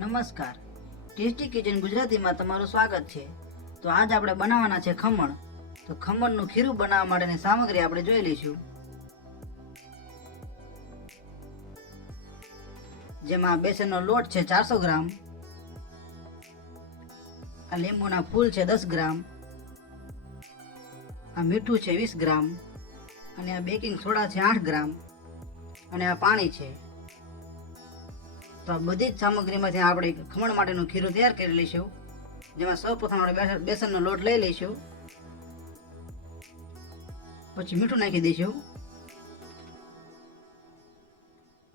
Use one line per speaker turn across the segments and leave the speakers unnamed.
નમસ્કાર. Tasty kitchen ગુજરાતીમાં તમારું સ્વાગત છે. તો આજ આપણે બનાવવાના છે ખમણ. તો ખમણનું ખીરું બનાવવા માટેની સામગ્રી આપણે જોઈ લઈશું. જેમાં બેસનનો લોટ છે ચારસો ગ્રામ. આ લીંબુના ફૂલ છે દસ ગ્રામ. આ મીઠું છે વીસ ગ્રામ. અને આ બેકિંગ સોડા છે આઠ ગ્રામ. અને આ પાણી છે તો આ બધી જ સામગ્રીમાંથી આપણે ખમણ માટેનું ખીરું તૈયાર કરી લઈશું. જેમાં સૌ પ્રથમ આપણે બેસનનો લોટ લઈ લઈશું. પછી મીઠું નાખી દઈશું.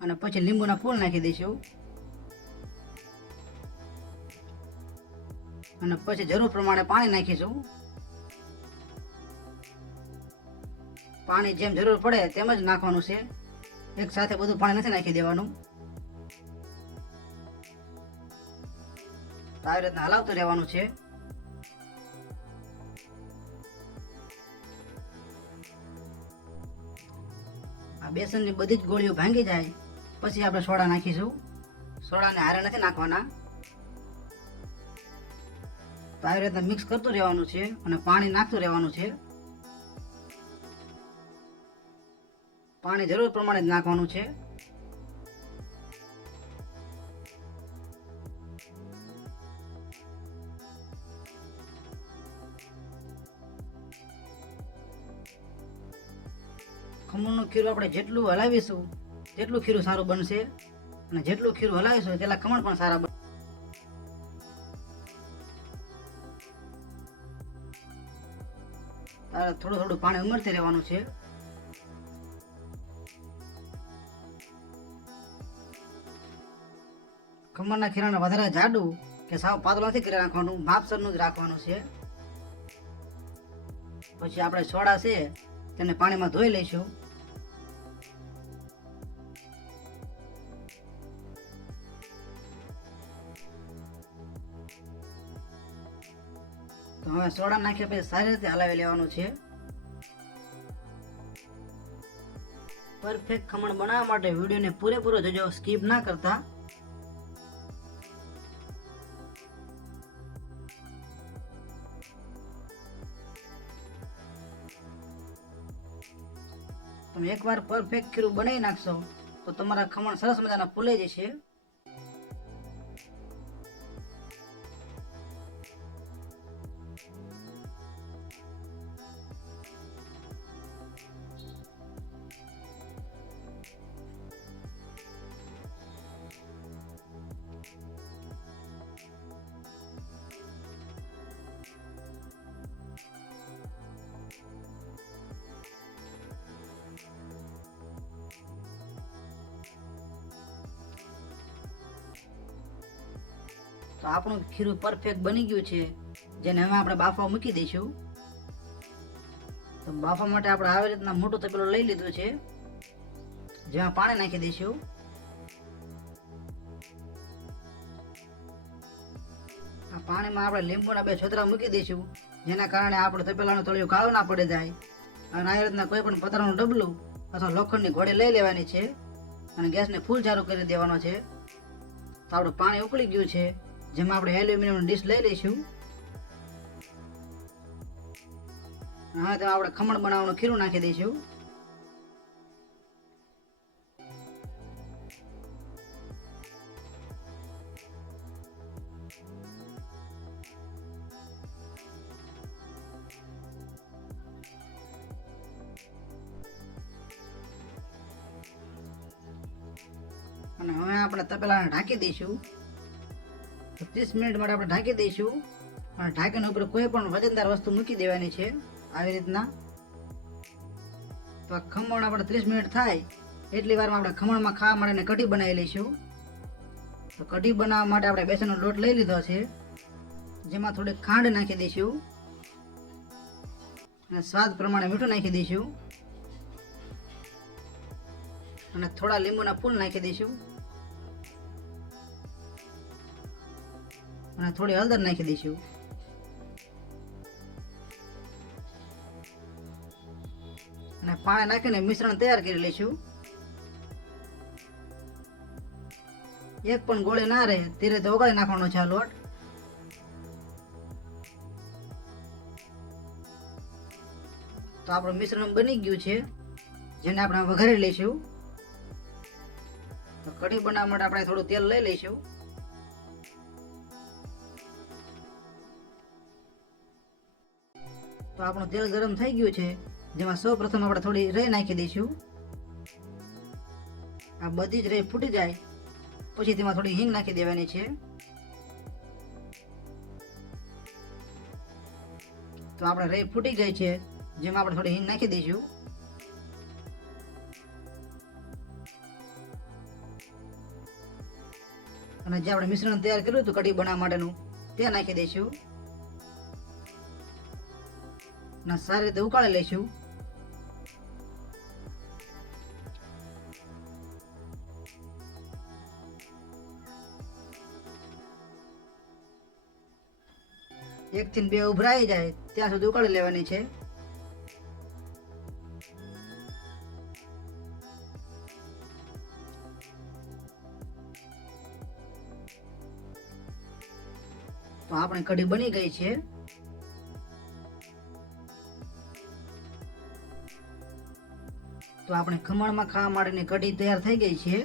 અને પછી લીંબુના ફૂલ નાખી દઈશું. અને પછી જરૂર પ્રમાણે પાણી નાખીશું. પાણી જેમ જરૂર પડે તેમ જ નાખવાનું છે. એક સાથે બધું પાણી નથી નાખી દેવાનું. આવી રીતના હલાવતું રહેવાનું છે. આ બેસનની બધી જ ગોળીઓ ભાંગી જાય. પછી આપણે સોડા નાખીશું. સોડાને હારે નથી નાખવાના. તો આવી રીતના મિક્સ કરતું રહેવાનું છે અને પાણી નાખતું રહેવાનું છે. પાણી જરૂર પ્રમાણે જ નાખવાનું છે. ખમણનું ખીરું આપણે જેટલું હલાવીશું, તેટલું ખીરું સારું બનશે. અને જેટલું ખીરું હલાવીશું તેટલા ખમણ પણ સારા બનશે. થોડું થોડું પાણી ઉમરતી રહેવાનું છે. ખમણના ખીરાને વધારે જાડું કે સાવ પાતળું નથી કરી રાખવાનું માપસરનું જ રાખવાનું છે. પછી આપણે સોડા છે તેને પાણીમાં ધોઈ લઈશું. તો હવે સોડા નાખ્યા પછી સારી રીતે હલાવી લેવાનું છે. પરફેક્ટ ખમણ બનાવવા માટે વિડીયોને પૂરેપૂરો જોજો સ્કીપ ના કરતા. તમે એકવાર પરફેક્ટ ખીરું બનાવી નાખશો, તો તમારા ખમણ સરસ મજાના ફૂલાઈ જશે. તો આપણું ખીરું પરફેક્ટ બની ગયું છે. જેને હવે આપણે બાફા મૂકી દઈશું. તો બાફા માટે આપણે આવી રીતના મોટું તપેલું લઈ લીધું છે. જેમાં પાણી નાખી દઈશું. આ પાણીમાં આપણે લીંબુના બે છોતરા મૂકી દઈશું. જેના કારણે આપણે તપેલાનું તળિયું કાળું ના પડી જાય. અને આવી રીતના કોઈ પણ પતરાનું ડબલું અથવા લોખંડની ઘોડી લઈ લેવાની છે. અને ગેસને ફૂલ ચાલુ કરી દેવાનો છે. તો આપણું પાણી ઉકળી ગયું છે. જેમાં આપણે એલ્યુમિનિયમ ડીશ લઈ લઈશું. હા, તો આપણે ખમણ બનાવવાનું ખીરું નાખી દઈશું. અને હવે આપણે તપેલાને ઢાંકી દઈશું. ત્રીસ મિનિટ માટે આપણે ઢાંકી દઈશું. અને ઢાંકીને ઉપર કોઈ પણ વજનદાર વસ્તુ મૂકી દેવાની છે. આવી રીતના. તો આ ખમણ આપણે ત્રીસ મિનિટ થાય. એટલી વારમાં આપણે ખમણમાં ખાવા માટે કઢી બનાવી લઈશું. તો કઢી બનાવવા માટે આપણે બેસનનો લોટ લઈ લીધો છે. જેમાં થોડી ખાંડ નાખી દઈશું. અને સ્વાદ પ્રમાણે મીઠું નાખી દઈશું. અને થોડા લીંબુના ફૂલ નાખી દઈશું. અને થોડી હળદર નાખી દઈશું. અને પાણી નાખીને મિશ્રણ તૈયાર કરી લઈશું. એક પણ ગોળી ના રહે તે રીતે ઓગાળી નાખવાનો છે આ લોટ. તો આપણું મિશ્રણ બની ગયું છે, જેને આપણે વઘારી લઈશું. તો કઢી બનાવવા માટે આપણે થોડું તેલ લઈ લઈશું. તો આપણું તેલ ગરમ થઈ ગયું છે, જેમાં સૌ પ્રથમ આપણે થોડી રહી નાખી દઈશું. આ બધી જ રહી ફૂટી જાય, પછી તેમાં થોડી હિંગ નાખી દેવાની છે. તો આપણે રહી ફૂટી ગઈ છે, જેમાં આપણે થોડી હિંગ નાખી દઈશું. અને જે આપણે મિશ્રણ તૈયાર કર્યું હતું કઢી બનાવવા માટેનું, તે નાખી દઈશું. અને સારી રીતે ઉકાળી લઈશું. એક થી બે ઉભરાઈ જાય, ત્યાં સુધી ઉકાળી લેવાની છે. તો આપણી કઢી બની ગઈ છે. તો આપણે ખમણમાં ખાવા માટેની કઢી તૈયાર થઈ ગઈ છે.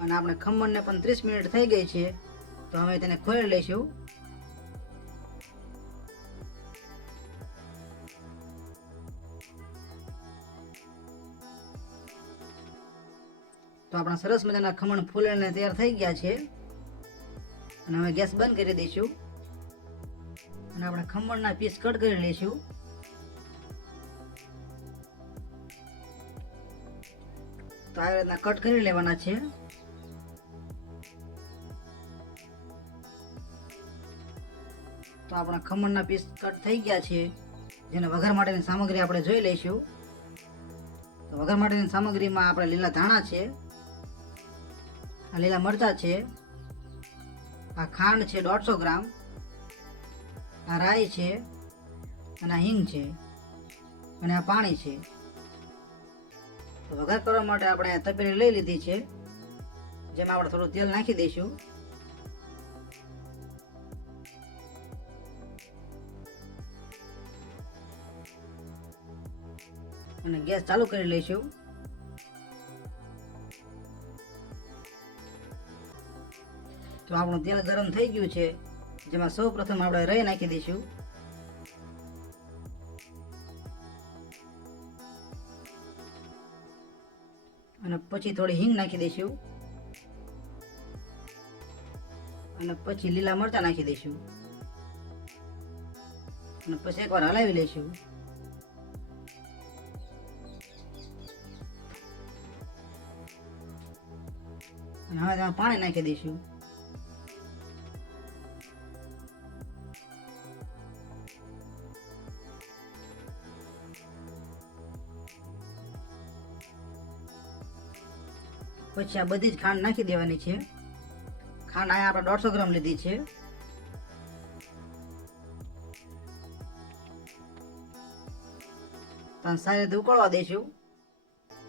અને આપણે ખમણને પણ ત્રીસ મિનિટ થઈ ગઈ છે. તો હવે તેને ખોલી લઈશું. તો આપણા સરસ મજાના ખમણ ફૂલીને તૈયાર થઈ ગયા છે. અને હવે ગેસ બંધ કરી દઈશું. અને આપણે ખમણના પીસ કટ કરી લઈશું. તો આ રીતના કટ કરી લેવાના છે. તો આપણા ખમણના પીસ કટ થઈ ગયા છે. જેને વઘાર માટેની સામગ્રી આપણે જોઈ લઈશું. તો વઘાર માટેની સામગ્રીમાં આપણે લીલા ધાણા છે. આ લીલા મરચા છે. આ ખાંડ છે દોઢસો ગ્રામ. આ રાઈ છે. અને આ હિંગ છે. અને આ પાણી છે. તો વઘાર કરવા માટે આપણે તપેલી લઈ લીધી છે, જેમાં આપણે થોડું તેલ નાખી દઈશું. અને ગેસ ચાલુ કરી લઈશું. તો આપણું તેલ ગરમ થઈ ગયું છે, જેમાં સૌ પ્રથમ આપણે રહી નાખી દઈશું. અને પછી થોડી હિંગ નાખી દઈશું. અને પછી લીલા મરચા નાખી દઈશું. અને પછી એકવાર હલાવી લઈશું. અને હવે પાણી નાખી દઈશું. પછી આ બધી જ ખાંડ નાખી દેવાની છે. ખાંડ અહીંયા આપણે દોઢસો ગ્રામ લીધી છે. પણ સારી રીતે ઉકળવા દઈશું.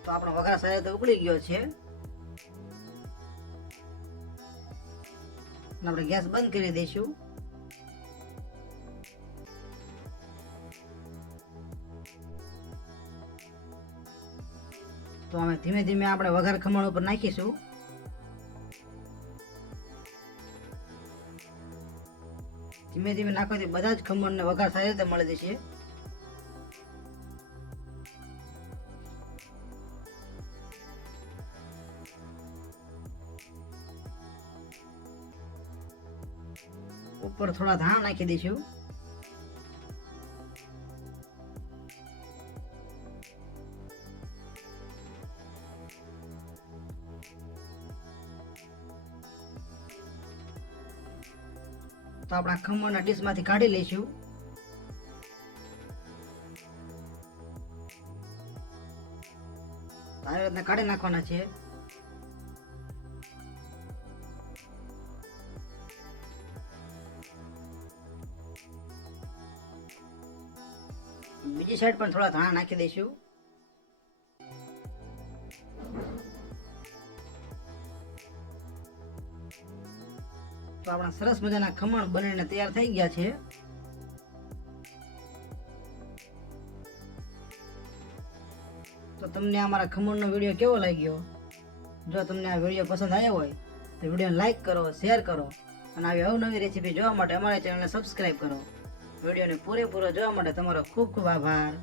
તો આપણો વઘાર સારી રીતે ઉકળી ગયો છે. આપણે ગેસ બંધ કરી દઈશું. તો અમે ધીમે ધીમે આપણે વઘાર ખમણ ઉપર નાખીશું. ધીમે ધીમે નાખવાથી બધા જ ખમણને વઘાર સારી રીતે મળી જશે. ઉપર થોડા ધાણા નાખી દઈશું. તો આપણા ખમણના ડીશમાંથી કાઢી લઈશું. આવી રીતના કાઢી નાખવાના છે. બીજી સાઈડ પણ થોડા ધાણા નાખી દઈશું. તો આપણા સરસ મજાના ખમણ બનીને તૈયાર થઈ ગયા છે. તો તમને અમારા ખમણનો વીડિયો કેવો લાગ્યો? જો તમને આ વીડિયો પસંદ આવ્યો હોય, તો વિડીયોને લાઈક કરો, શેર કરો, અને આવી અવનવી રેસીપી જોવા માટે અમારા ચેનલને સબસ્ક્રાઈબ કરો. વિડીયોને પૂરેપૂરો જોવા માટે તમારો ખૂબ ખૂબ આભાર.